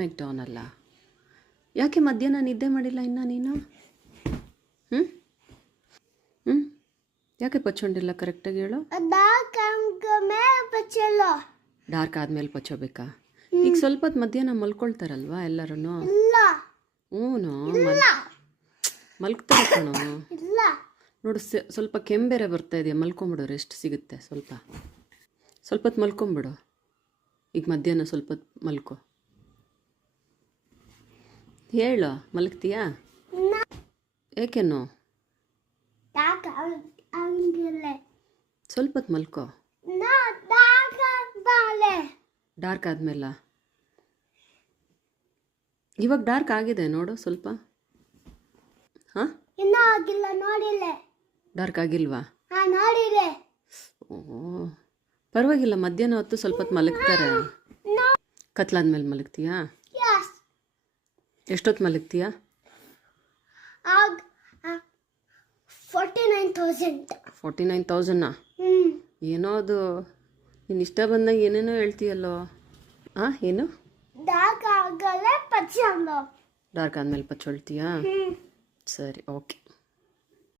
ಮೆಕ್ಡಾನಲ್ಲ. ಯಾಕೆ ಮಧ್ಯಾಹ್ನ ನಿದ್ದೆ ಮಾಡಿಲ್ಲ ಇನ್ನು ನೀನು? ಹ್ಞೂ ಹ್ಞೂ ಯಾಕೆ ಪಚ್ಕೊಂಡಿಲ್ಲ ಕರೆಕ್ಟಾಗಿ ಹೇಳು. ಡಾರ್ಕ್ ಆದಮೇಲೆ ಪಚ್ಚೋಬೇಕಾ? ಈಗ ಸ್ವಲ್ಪ ಹೊತ್ತು ಮಧ್ಯಾಹ್ನ ಮಲ್ಕೊಳ್ತಾರಲ್ವಾ ಎಲ್ಲರೂ? ಹ್ಞೂ ಮಲ್ಕ್ತಾರೆ ಕಣೋ. ನೋಡು ಸ್ವಲ್ಪ ಕೆಂಬೇರೆ ಬರ್ತಾ ಇದೆಯಾ, ಮಲ್ಕೊಂಬಿಡು, ರೆಸ್ಟ್ ಸಿಗುತ್ತೆ. ಸ್ವಲ್ಪ ಹೊತ್ತು ಮಲ್ಕೊಂಬಿಡು. ಈಗ ಮಧ್ಯಾಹ್ನ ಸ್ವಲ್ಪ ಹೊತ್ತು ಮಲ್ಕೊ. ಹೇಳು, ಮಲಗ್ತೀಯಾ? ಏಕೆನೋ ಸ್ವಲ್ಪ ಹೊತ್ತು ಮಲ್ಕೊ. ಡಾರ್ಕ್ ಆದಮೇಲ? ಇವಾಗ ಡಾರ್ಕ್ ಆಗಿದೆ ನೋಡು ಸ್ವಲ್ಪ. ಹಾಂ ಇನ್ನೂ ಆಗಿಲ್ಲ, ನೋಡಿಲ್ಲ. ಡಾರ್ಕ್ ಆಗಿಲ್ವಾ? ನೋಡಿದೆ. ಓ ಪರವಾಗಿಲ್ಲ, ಮಧ್ಯಾಹ್ನ ಹೊತ್ತು ಸ್ವಲ್ಪ ಹೊತ್ತು ಮಲಗ್ತಾರೆ. ಕತ್ಲಾದ್ಮೇಲೆ ಮಲಗ್ತೀಯಾ? ಎಷ್ಟೊತ್ತು ಮಲಗ್ತೀಯಾ? 49,000. ಏನೋ ಅದು ನೀನು ಇಷ್ಟ ಬಂದಾಗ ಏನೇನೋ ಹೇಳ್ತೀಯಲ್ಲೋ. ಹಾಂ ಏನು? ಡಾರ್ಕ್ ಆದಮೇಲೆ ಪಚ್ಚೊಳ್ತೀಯಾ? ಸರಿ, ಓಕೆ.